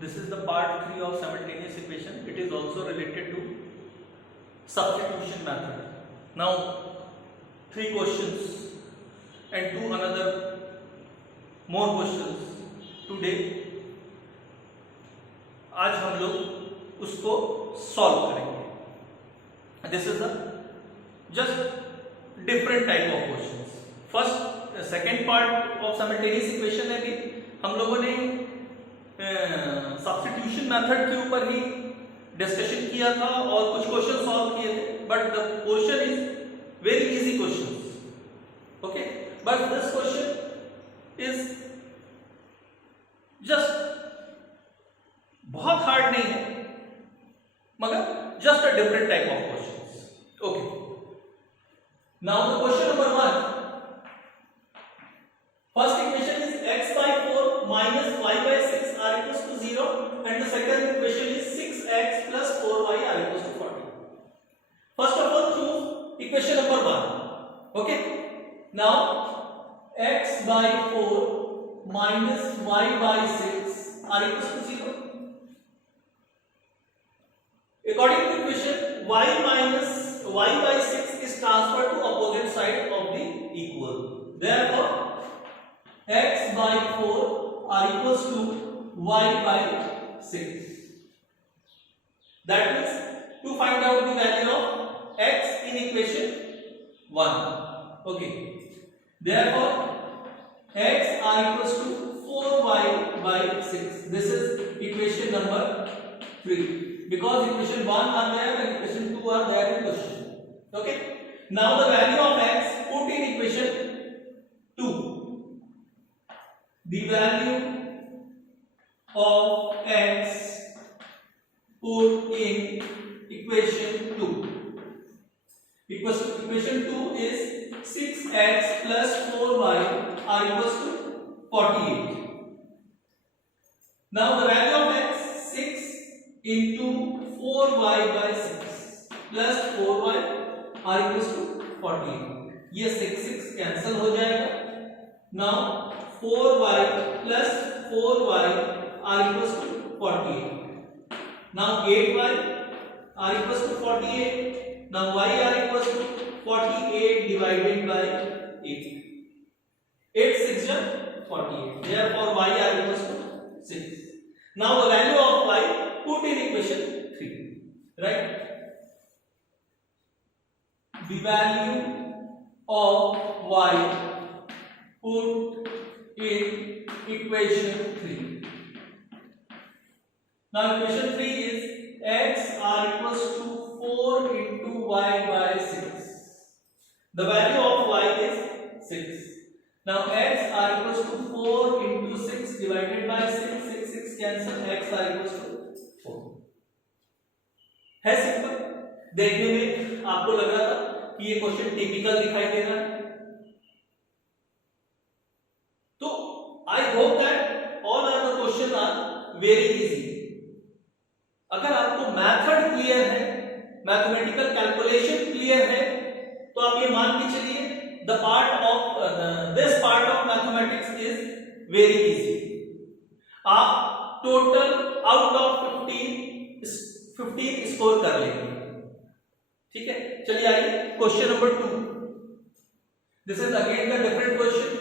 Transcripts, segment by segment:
This is the part 3 of simultaneous equation. It is also related to substitution method. Now 3 questions and 2 another more questions today. आज हम लोग उसको solve करेंगे. This is the just different type of questions. First second part of simultaneous equation में भी हम लोगों ने सब्स्टिट्यूशन मेथड के ऊपर ही डिस्कशन किया था और कुछ क्वेश्चन सॉल्व किए थे. But the question is very easy question. Okay, but this question is just बहुत हार्ड नहीं है, मगर just a different type of questions. Okay, now the question number 1. First equation is x by 4 minus y by 6 are equals to 0, and the second equation is 6x plus 4y are equals to 40. First of all, choose equation number 1. Okay, now x by 4 minus y by 6 are equals to 0. According to equation, y minus y by 6 is transferred to opposite side of the equal. Therefore x by 4 are equals to y by 6. That means to find out the value of x in equation 1. Okay, therefore x are equals to 4y by 6. This is equation number 3, because equation 1 are there and equation 2 are there in question. Okay, now the value of x put in equation 2. The value of x put in equation 2. Equation 2 is 6x plus 4y are equals to 48. Now the value of x, 6 into 4y by 6 plus 4y are equals to 48. ये 6 cancel हो जाएगा. Now 4y plus 4y are equals to 48. Now 8y are equals to 48. Now y are equals to 48 divided by 8. 8 6 is 48. Therefore y are equals to 6. Now the value of y put in equation 3. Right? The value of y put in equation 3. Now equation 3 is x are equals to 4 into y by 6. The value of y is 6. Now x are equals to 4 into 6 divided by 6. 6 cancel, x are equals to 4. है simple. देखने में आपको लग रहा था कि ये question typical दिखाई दे रहा है. I hope that all other questions are very easy. अगर आपको मेथड क्लियर है, मैथमेटिकल कैलकुलेशन क्लियर है, तो आप ये मान के चलिए the part of this part of mathematics is very easy. आप टोटल आउट ऑफ 15 स्कोर कर लेंगे. ठीक है, चलिए आइए question number 2. This is again the different question.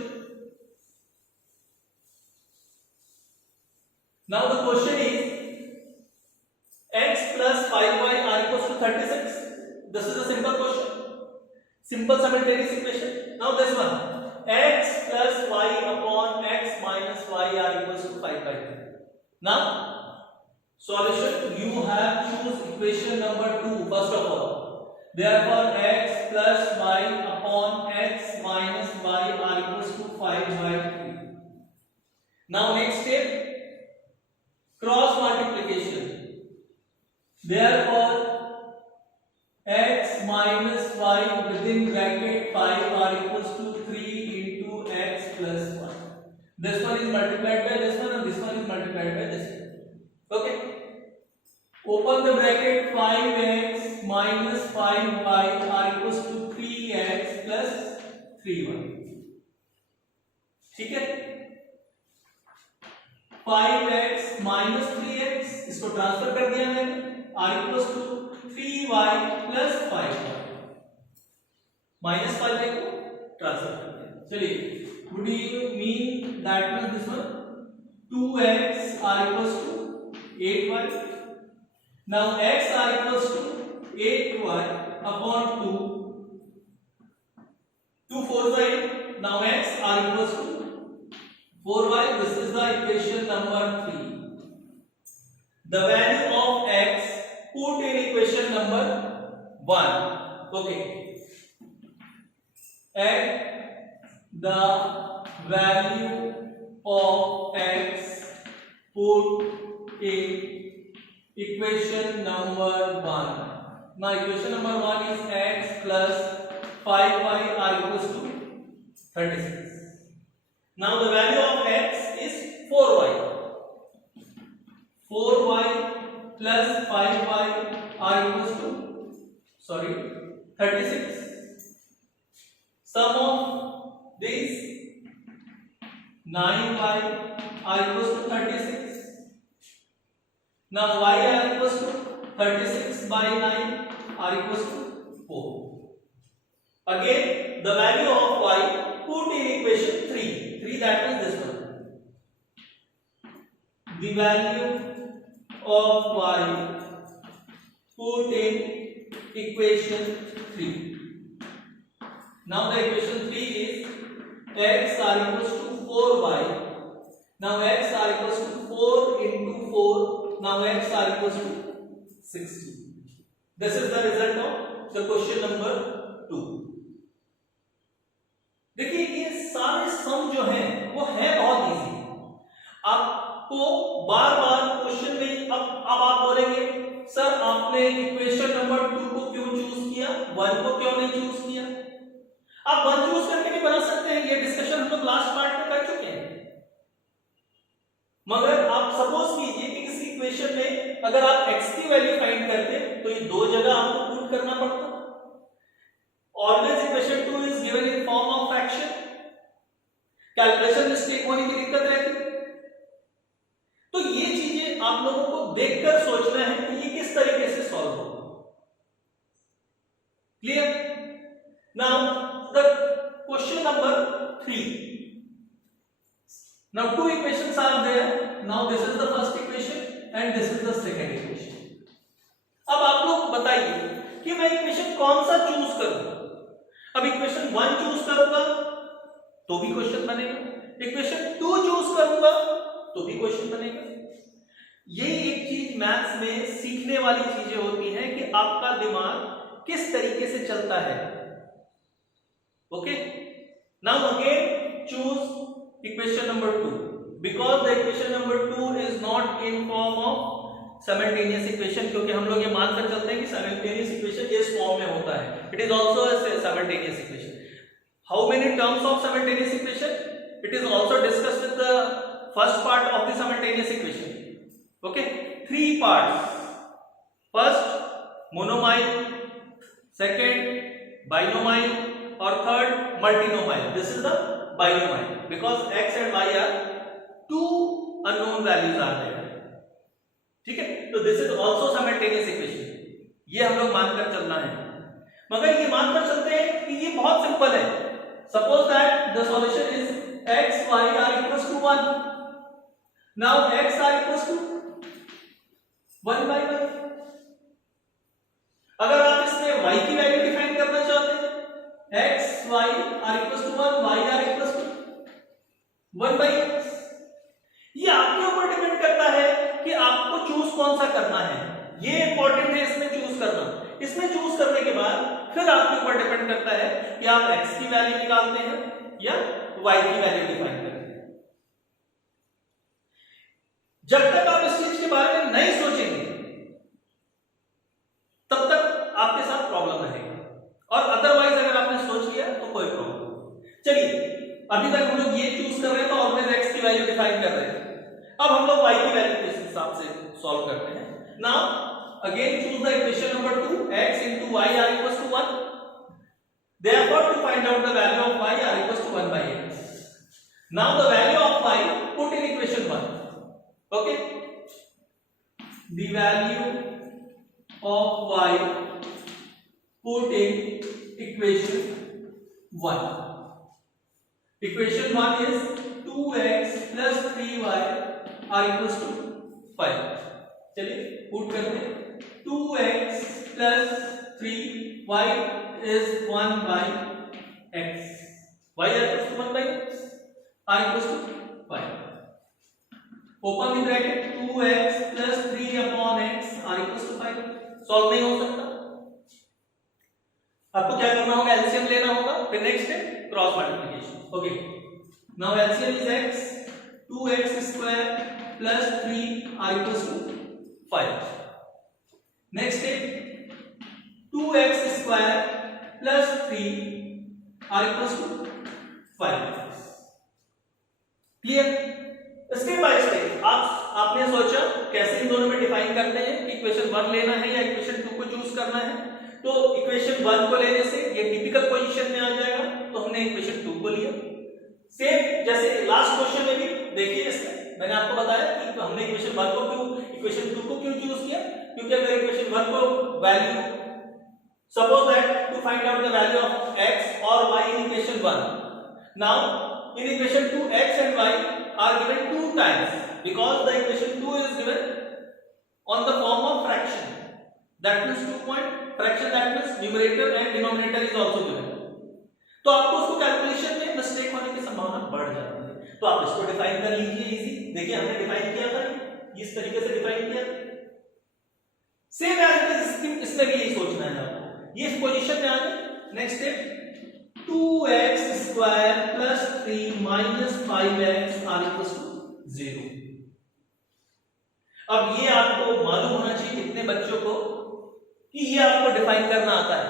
Now the question is x plus 5y are equals to 36. This is a simple question. Simple simultaneous equation. Now this one, x plus y upon x minus y are equals to 5 by 3. Now solution, you have choose equation number 2 first of all. Therefore x plus y upon x minus y are equals to 5 by 3. Now next step, cross multiplication. Therefore x minus y within bracket 5 are equals to 3 into x plus 1. This one is multiplied by this one and this one is multiplied by this one. Okay, open the bracket. 5x minus 5y are equals to 3x plus 3y. ठीक है, 5x minus 3x, इसको transfer कर दिया मैंने, r equals to 3y plus 5y, minus 5y को transfer कर दिया। चलिए, would you mean that means this one 2x r equals to 8y. Now x r equals to 8y upon 2, 2 4 is 8. Now x r equals to 4y. This is the equation number 3. The value of x put in equation number 1. Okay. At the value of x put in equation number 1. Now equation number 1 is x plus 5y are equals to 36. Now the value of x is 4y. 4y plus 5y are equals to 36. Sum of these 9y are equals to 36. Now y are equals to 36 by 9 are equals to 4. Again the value of y put in equation 3, that means this one. The value of y put in equation 3. Now the equation 3 is x are equals to 4y. Now x are equals to 4 into 4. Now x are equals to 60. This is the result of the question number 2. देखिए ये सारे सम जो हैं वो है बहुत easy. आपको बार बार question में अब आप बोलेंगे सर आपने इक्वेशन नंबर 2 को क्यों चूज किया, 1 को क्यों नहीं चूज किया? आप 1 चूज करके भी बना सकते हैं, ये डिस्कशन हम लोग लास्ट पार्ट में कर चुके हैं। मगर आप सपोज कीजिए कि किसी इक्वेशन में अगर आप x की वैल्यू फाइंड करते तो ये दो जगह आपको पुट करना पड़ता। Always equation 2 is given in form of fraction, calculation mistake होने की दिक्कत रहती। तो ये चीजें आप लोगों को देखकर सोचना है कि ये किस तरीके से सॉल्व होगा। Clear? Now the question number 3. Now two equations are there. Now this is the first equation and this is the second equation. अब आप लोग बताइए कि मैं इक्वेशन कौन सा चूज करूं। अब इक्वेशन 1 चूज करूंगा तो भी क्वेश्चन बनेगा, इक्वेशन 2 चूज करूंगा तो भी क्वेश्चन बनेगा। यही एक चीज मैथ्स में सीखने वाली चीजें होती हैं कि आपका दिमाग किस तरीके से चलता है। Okay, now again choose equation number 2 because the equation number 2 is not in form of simultaneous equation, क्योंकि हम लोग ये मानकर चलते हैं कि simultaneous equation इस फॉर्म में होता है। It is also a simultaneous equation. How many terms of simultaneous equation? It is also discussed with the first part of the simultaneous equation. Okay, 3 parts. First monomile, second binomial और third multinomial. This is the binomial because x and y are two unknown values are there. ठीक है, तो this is also simultaneous equation. ये हम लोग मानकर चलना है, मगर ये मानकर चलते हैं कि ये बहुत सिंपल है। Suppose that the solution is x y are equals to 1. Now x are equals to 1 by 1. अगर आप इसमें y की वैल्यू डिफाइन करना चाहते हैं, x y are equals to 1, y are equals to 1 by x. ये आपके ऊपर डिपेंड करता है कि आपको चूज कौन सा करना है। ये इंपॉर्टेंट है इसमें चूज करना। इसमें चूज करने के बाद फिर आपके ऊपर डिपेंड करता है कि आप x की वैल्यू निकालते हैं या y की वैल्यू डिफाइन करते हैं। जब तक आप इस चीज के बारे में नहीं सोचेंगे तब तक आपके साथ प्रॉब्लम रहेगी, और अदरवाइज अगर आपने सोच लिया तो कोई प्रॉब्लम नहीं। चलिए, अभी तक हम लोग ये चूज कर रहे हैं तो ऑलवेज x की वैल्यू डिफाइन कर रहे हैं। अब हम लोग y की वैल्यू किस हिसाब से सॉल्व करते हैं। Now again choose the equation number 2, x into y are equals to 1. Therefore to find out the value of y are equals to 1 by x. Now the value of y put in equation 1. Okay, the value of y put in equation 1. Equation 1 is 2x plus 3y are equals to 5. चलिए put करते हैं. 2x plus 3y is 1 by x. y is equals to 1 by x are equals to 5. Open the bracket. 2x plus 3 upon x are equals to 5. Solve नहीं हो सकता. आपको क्या करना होगा? एलसीएम लेना होगा. फिर नेक्स्ट है cross multiplication. Okay, now LCM is x. 2x square plus 3 are equals to 5. Next है 2x square plus 3 are equals to 5. Clear? Step by step आपने सोचा कैसे इन दोनों में डिफाइन करते हैं कि इक्वेशन 1 लेना है या इक्वेशन 2 को चूज करना है. तो इक्वेशन 1 को लेने से ये टिपिकल पोजीशन में आ जाएगा, तो हमने इक्वेशन 2 को लिया. सेम जैसे लास्ट क्वेश्चन में भी देखिए, इसमें मैंने आपको बताया कि हमने इक्वेशन 1 को क्यों, इक्वेशन 2 को क्यों चूज किया. क्योंकि अगर इक्वेशन 1 को value, suppose that to find out the value of x और y in equation 1. Now in equation 2 x and y are given 2 times because the equation 2 is given on the form of fraction. That means 2 point fraction, that means numerator and denominator is also given. तो आपको उसको calculation में mistake होने की संभावना बढ़ जाती है. तो आप इसको डिफाइन कर लीजिए. इजी. देखिए हमने डिफाइन किया था, इस तरीके से डिफाइन किया. सेम एज इट इज इसमें भी यही सोचना है आपको. ये इस पोजीशन में आ गए. Next step 2x square plus 3 minus 5x are equals to 0. अब ये आपको मालूम होना चाहिए कितने बच्चों को कि ये आपको डिफाइन करना आता है.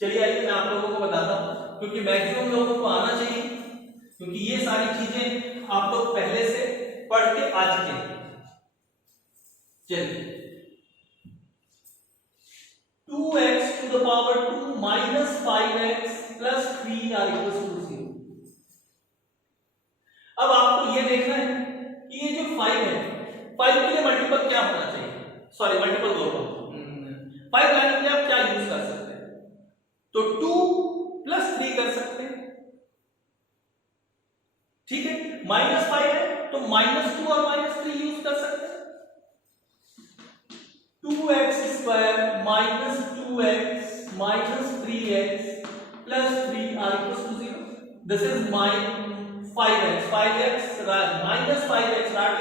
चलिए आइए मैं आप लोगों को बताता हूं, क्योंकि मैक्सिमम लोगों को आना चाहिए, क्योंकि ये सारी चीजें आप लोग पहले से पढ़ के आ चुके हैं. चलिए 2x to the power 2 minus 5x plus 3 are equals to 0. अब आपको ये देखना है कि ये जो 5 है, 5 के लिए मल्टीपल क्या होना चाहिए. सॉरी, मल्टीपल दो 5 लाने के लिए आप क्या यूज कर सकते हैं. तो 2 प्लस 3 कर सकते हैं. ठीक है, -5 है तो -2 और -3 यूज कर सकते हैं. 2x square minus 2x minus 3x plus 3 are equals to 0. This is my 5x. 5x minus 5x right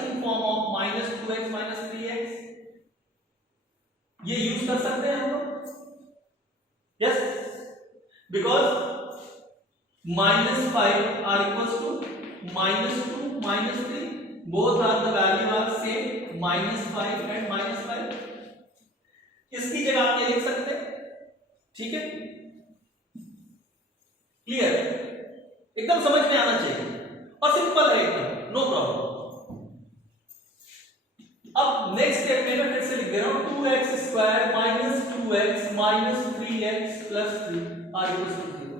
in form of minus 2x minus 3x. ये यूज कर सकते हैं हम लोग. Yes, because -5 are equals to -2 -3. Both are the value are same, -5 and -5. इसकी जगह आप ये लिख सकते हैं. ठीक है, क्लियर, एकदम समझ में आना चाहिए और सिंपल है एकदम, नो प्रॉब्लम. अब नेक्स्ट स्टेप में मैं फिर से लिख दे रहा हूं 2x square minus 2x minus 3x plus 3 are equal to 0.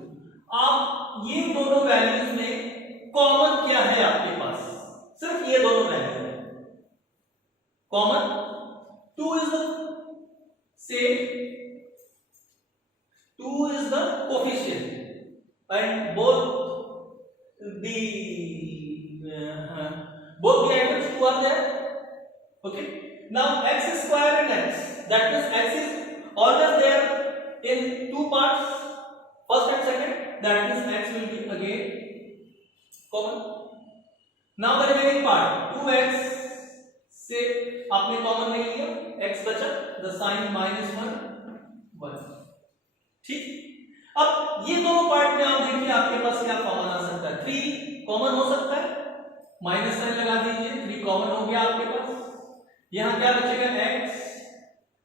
आप ये दोनों वैल्यूज में कॉमन क्या है आपके पास? सिर्फ ये दोनों वैल्यू है common. 2 is the same, 2 is the coefficient and both the items 2 are there. Okay, now x square and x, that means x is always there in 2 parts, first and second, that means x will be again common. Now the remaining part 2x से आपने common नहीं लिया, x बचा, the sign -1 1. ठीक, अब ये दोनों part में आप देखिए आपके पास क्या कॉमन आ सकता है. 3 कॉमन हो सकता है, माइनस साइन लगा दीजिए, 3 कॉमन हो गया आपके पास. यहां क्या बचेगा? x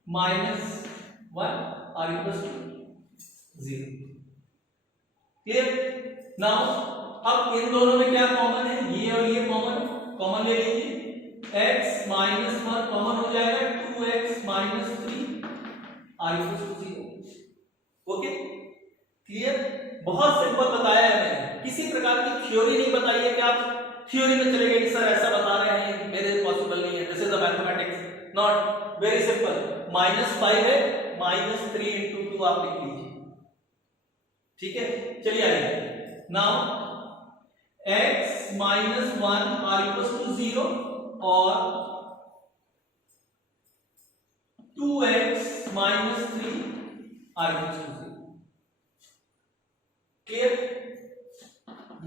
-1 are equals to 0. Clear? Now अब इन दोनों में क्या कॉमन है? ये और ये कॉमन ले लीजिए. x -1 कॉमन हो जाएगा, 2x -3 are equals to 0. Okay, clear? बहुत सिंपल बताया है मैंने, किसी प्रकार की थ्योरी नहीं बताई है कि आप थ्योरी में चले गए कि सर ऐसा -5 है, -3 into 2 आप लिख लीजिए। ठीक है, चलिए आइए। Now x -1 are equal to 0 और 2x -3 are equal to 0। Clear?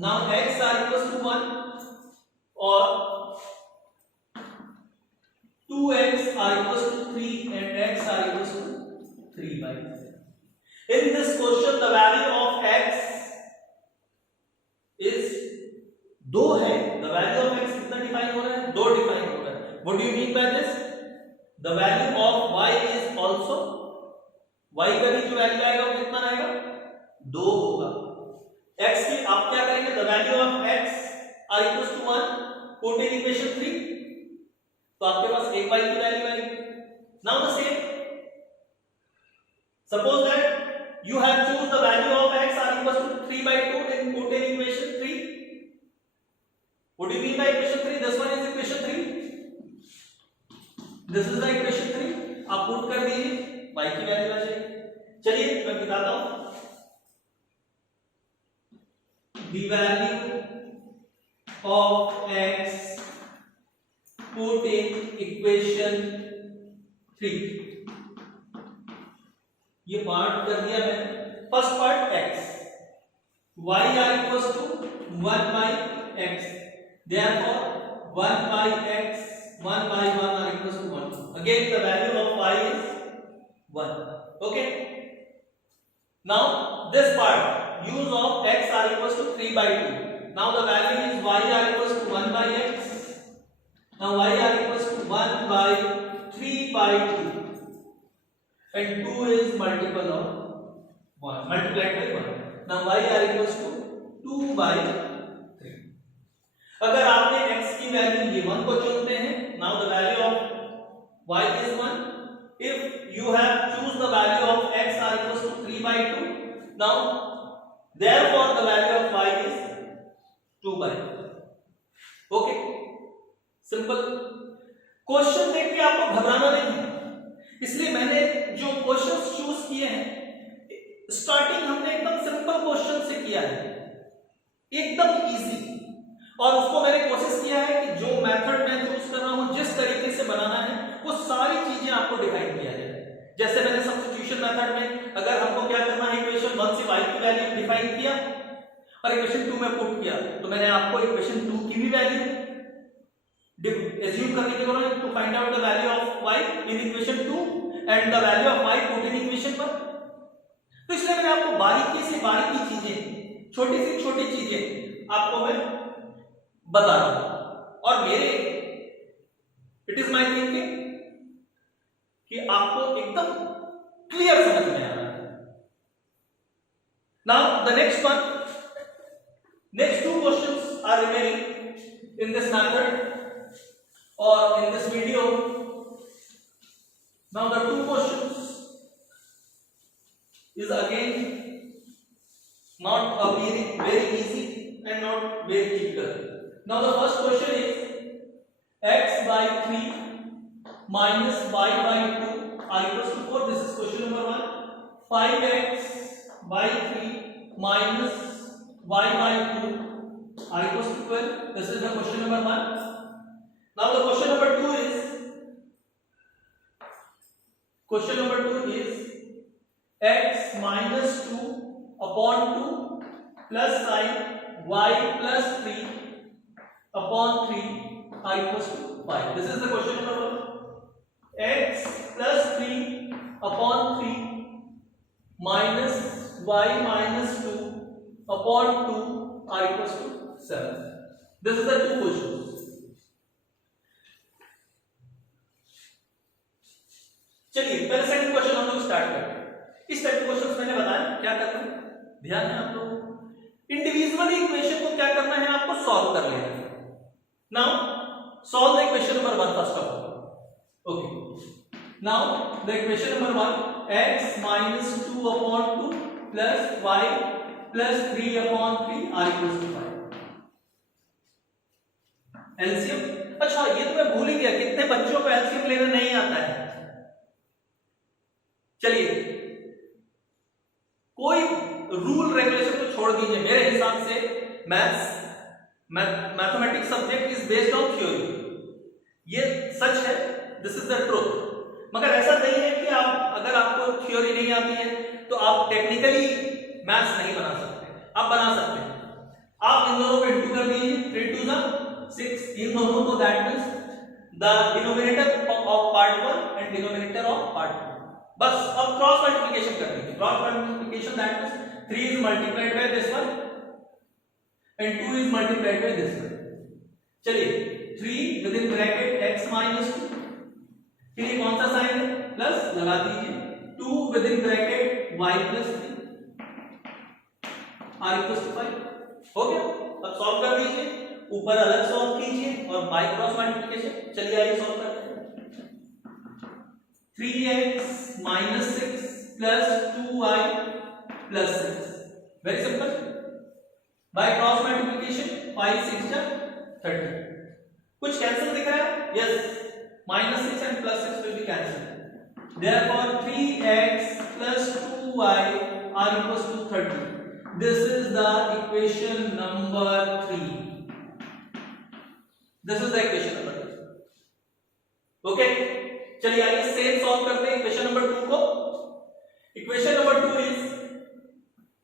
Now x are equal to 1 और 2x are equals to 3 and x are equals to 3/4. In this question the value of x is 2 है। The value of x कितना define हो रहा है? 2 define हो रहा है। What do you mean by this? The value of y is also, y का भी जो वैल्यू आएगा वो कितना रहेगा? 2 होगा। x की आप क्या करेंगे? The value of x are equals to 1, put in equation 3, तो आपके पास 1 y की वैल्यू आएगी। Now the same, suppose that you have choose the value of x are equal to 3/2 in put in equation 3। What do you mean by equation 3? This one is equation 3, this is the equation 3। आप put कर दीजिए, y की value आ जाएगी। चलिए मैं बताता हूं। The value of x put in equation 3, ये पार्ट कर दिया मैंने। First part x, y are equals to 1/x, therefore 1/x 1/1 are equals to 1. Again the value of y is 1. Okay, now this part, use of x are equals to 3/2. Now the value is y are equals to 1/x. Now y are equals to 1/3/2 and 2 is multiple of 1, multiplied by 1. Now y are equals to 2/3. अगर आपने x की value ये 1 को चुनते हैं, now the value of y is 1. If you have choose the value of x are equals to 3/2, now therefore the value of y is 2/3. Okay, simple. Question देख के आपको घबराना नहीं है, इसलिए मैंने जो क्वेश्चंस चूज किए हैं, स्टार्टिंग हमने एकदम सिंपल क्वेश्चन से किया है, एकदम इजी, और उसको मैंने कोशिश किया है कि जो मेथड मैं चूज कर रहा हूं, जिस तरीके से बनाना है, वो सारी चीजें आपको डिफाइन किया जाए। जैसे मैंने सब्स्टिट्यूशन मेथड में अगर हमको क्या करना है, इक्वेशन 1 से y की वैल्यू डिफाइन किया और इक्वेशन 2 में पुट किया, तो मैंने आपको इक्वेशन 2 की भी वैल्यू assume करने के बोला to find out the value of y in equation 2 and the value of y put in equation 1। तो इसलिए मैंने आपको बारीकी से बारीकी चीजें, छोटी से छोटी चीजें आपको मैं बता रहा हूं, और मेरे इट इज माय थिंकिंग कि आपको एकदम क्लियर समझ में आ रहा है। Now the next one, next 2 questions are remaining in this method or in this video. Now the 2 questions is again not a very easy and not very difficult. Now the first question is x/3 minus y/2 are equals to 4. This is question number 1. 5x/3 minus y/2 are equals to 12. This is the question number 1. Now the question number 2 is x minus 2 upon 2 plus sin y plus 3 upon 3 are equals to 5. This is the question number 1. X plus 3 upon 3 minus y minus 2 upon 2 are equals to 7. This is the 2 questions. चलिए पहले second question हम लोग start करते हैं। इस type के questions मैंने बताया क्या करना है, ध्यान है आप लोगों को। इंडिविजुअली इक्वेशन को क्या करना है, आपको सॉल्व कर लेना है। Now solve the equation number 1 first of all. Okay, now the equation number 1, x minus 2 upon 2 plus y plus 3 upon 3 are equals to 5. LCM, अच्छा ये तो मैं भूल ही गया, कितने बच्चों को एलसीएम लेना नहीं आता है। Mathematics subject is based on theory, ये सच है, दिस इज द ट्रुथ। मगर ऐसा नहीं है कि आप अगर आपको थ्योरी नहीं आती है तो आप टेक्निकली मैथ्स नहीं बना सकते, आप बना सकते हैं। आप इन दोनों को इंटू कर दीजिए, 3 2 6, इन दोनों को, that means the denominator of part 1 and denominator of part 2। बस अब क्रॉस मल्टीप्लिकेशन कर दीजिए, cross multiplication that means 3 is multiplied by this one and 2 is multiplied by this one। चलिए 3 within bracket x minus 2, फिर ये कौन सा sign है, प्लस लगा दीजिए, 2 within bracket y plus 3 r equals to 5। हो गया। अब सॉल्व कर दीजिए, ऊपर अलग सॉल्व कीजिए और बाय क्रॉस मल्टीप्लिकेशन। चलिए आइए सॉल्व करते हैं। 3x minus 6 plus 2y plus 6, very simple. By cross multiplication 5 6 जा 30। कुछ कैंसिल दिख रहा है? Yes, -6 and +6 will be cancelled, therefore 3x plus 2y are equals to 30। this is the equation number 3, this is the equation number 3। Okay, चलिए आइए same solve करते हैं equation number 2 को। Equation number 2 is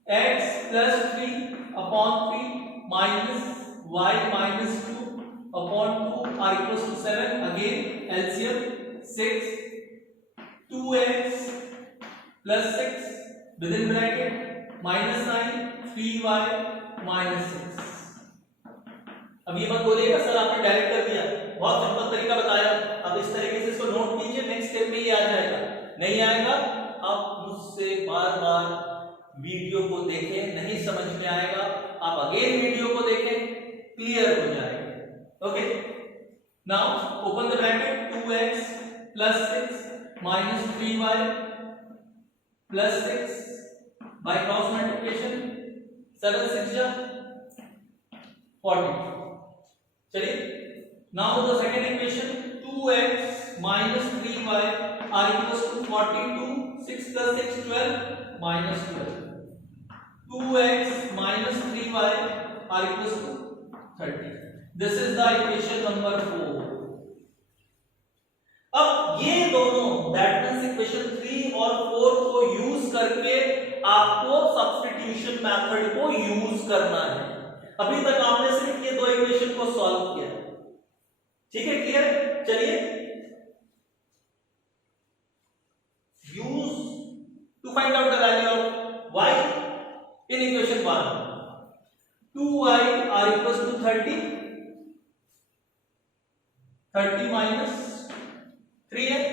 x plus 3 upon 3 minus y minus 2 upon 2 are equals to 7। again LCM 6, 2x plus 6 within bracket minus 9 3y minus 6। अब ये मत बोलिएगा sir आपने डायरेक्ट कर दिया, बहुत सिंपल तरीका बताया। अब इस तरीके से इसको नोट कीजिए, नेक्स्ट स्टेप में ये आ जाएगा। नहीं आएगा आप मुझसे बार बार वीडियो को देखें, नहीं समझ में आएगा आप अगेन वीडियो को देखें, क्लियर हो जाएगा। Okay, now open the bracket, 2x plus 6 minus 3y plus 6 by cross multiplication 7 6 जा 40। चलिए, now the second equation, 2x minus 3y are equals to 42, 6 plus 6 12 minus 12, 2x minus 3y are equals to 30। this is the equation number 4। अब ये दोनों that means equation 3 और 4 को use करके आपको substitution method को यूज करना है। अभी तक आपने सिर्फ ये दो इक्वेशन को सॉल्व किया, ठीक है, क्लियर? चलिए, use to find out the value of y in equation 1, 2y are equals to 30, 30 minus 3x।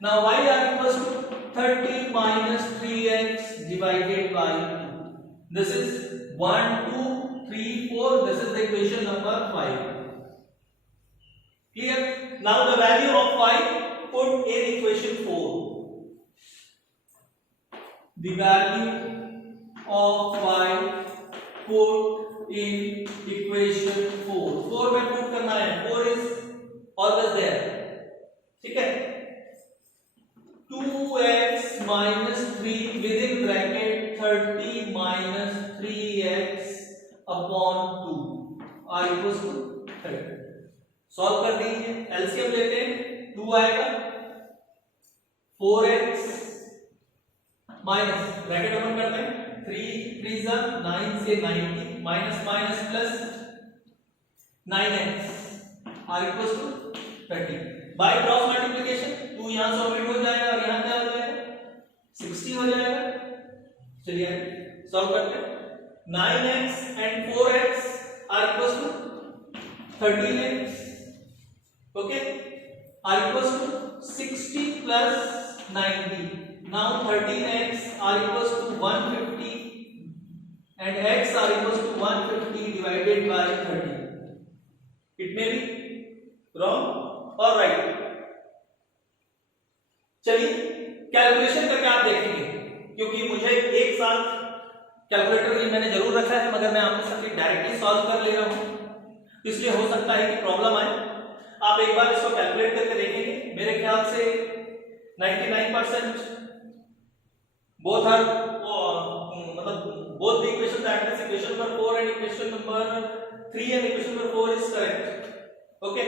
now y are equals to 30 minus 3x divided by 2। this is 1 2 3 4, this is the equation number 5। clear? now the value of y put in equation 4, the value of y put in equation 4, 4 में put करना है, 4 is always there, ठीक है। 2x minus 3 within bracket 30 minus 3x upon 2 are equals to 30। Solve कर दीजिए, LCM लेते हैं, 2 आएगा, 4x माइनस ब्रैकेट ओपन करते हैं, 3 3 जा 9 से 90 minus minus plus 9x are equals to 30। By cross multiplication 2 यहां से ऑलरेडी हो जाएगा और यहां क्या हो जाएगा, 60 हो जाएगा। चलिए सॉल्व करते हैं, 9x and 4x are equals to 13x, okay, are equals to 60 plus 90। now 13x are equals to 150 and x are equals to 150 divided by 30। it may be wrong or right। चलिए calculation करके आप देखेंगे, क्योंकि मुझे एक साथ calculator ये मैंने जरूर रखा है, मगर मैं आपके साथ डायरेक्टली सॉल्व कर ले रहा हूं, इसलिए हो सकता है कि प्रॉब्लम आए। आप एक बार इसको कैलकुलेट करके देखेंगे, मेरे ख्याल से 99% बोथ आर मतलब both the equation that means equation number 4 and equation number 3 and equation number 4 is correct. Okay,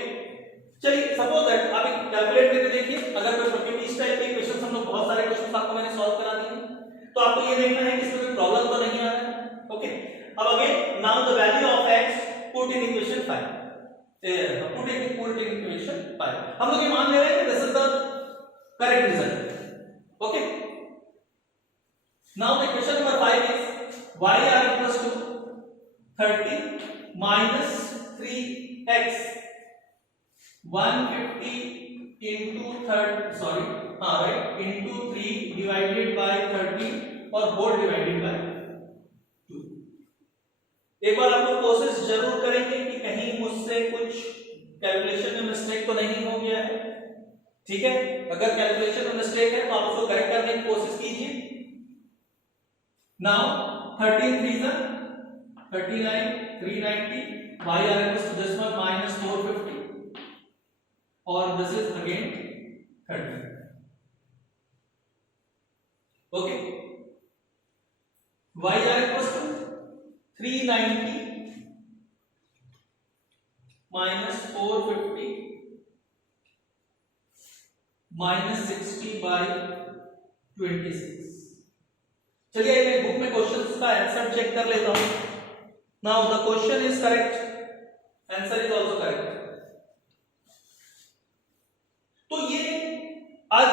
चलिए सपोज दैट आप एक कैलकुलेट करके देखिए, अगर कोई क्योंकि इस टाइप के क्वेश्चंस हम लोग बहुत सारे क्वेश्चंस आपको मैंने सॉल्व करा दिए, तो आपको ये देखना है कि इसमें कोई प्रॉब्लम तो नहीं आ रहा है। ओके, अब again now the value of x put in equation 5, put in equation 5, हम लोग ये मान ले रहे हैं कि this is the correct result. Okay, now the equation number 5 is y r equals to 30 minus 3x 150 into into 3 divided by 30 और whole divided by 2। एक बार आप लोग कोशिश जरूर करेंगे कि कहीं मुझसे कुछ कैलकुलेशन में मिस्टेक तो नहीं हो गया है, ठीक है। अगर कैलकुलेशन में मिस्टेक है तो आप उसको करेक्ट करने की कोशिश कीजिए। Now 13 3 is 39 390 y r equals to this one minus 450 और this is again 30। okay, y r equals to 390 minus 450 minus 60 by 26। चलिए मैं बुक में क्वेश्चंस का आंसर चेक कर लेता हूं। Now the question is correct, answer is also correct. तो ये आज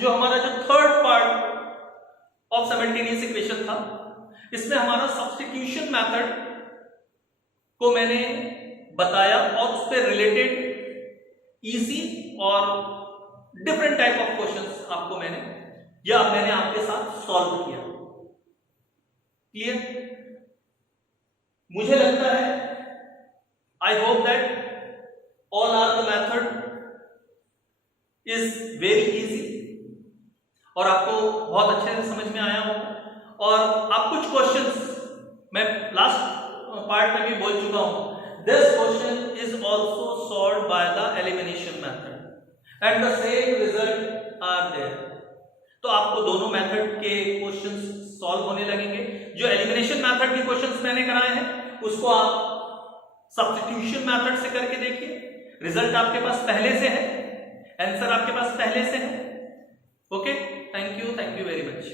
जो हमारा जो third part of simultaneous equation था, इसमें हमारा सब्स्टिट्यूशन मेथड को मैंने बताया और उस पर रिलेटेड इजी और डिफरेंट टाइप ऑफ क्वेश्चंस आपको मैंने आपके साथ सॉल्व किया। क्लियर? मुझे लगता है I hope that all are the method is very easy और आपको बहुत अच्छे से समझ में आया होगा। और आप कुछ क्वेश्चंस मैं लास्ट पार्ट में भी बोल चुका हूं, this question is also solved by the elimination method and the same result are there. तो आपको दोनों मेथड के क्वेश्चंस सॉल्व होने लगेंगे। जो एलिमिनेशन मेथड के क्वेश्चंस मैंने कराए हैं उसको आप सब्स्टिट्यूशन मेथड से करके देखिए, रिजल्ट आपके पास पहले से है, आंसर आपके पास पहले से है। Okay, thank you very much.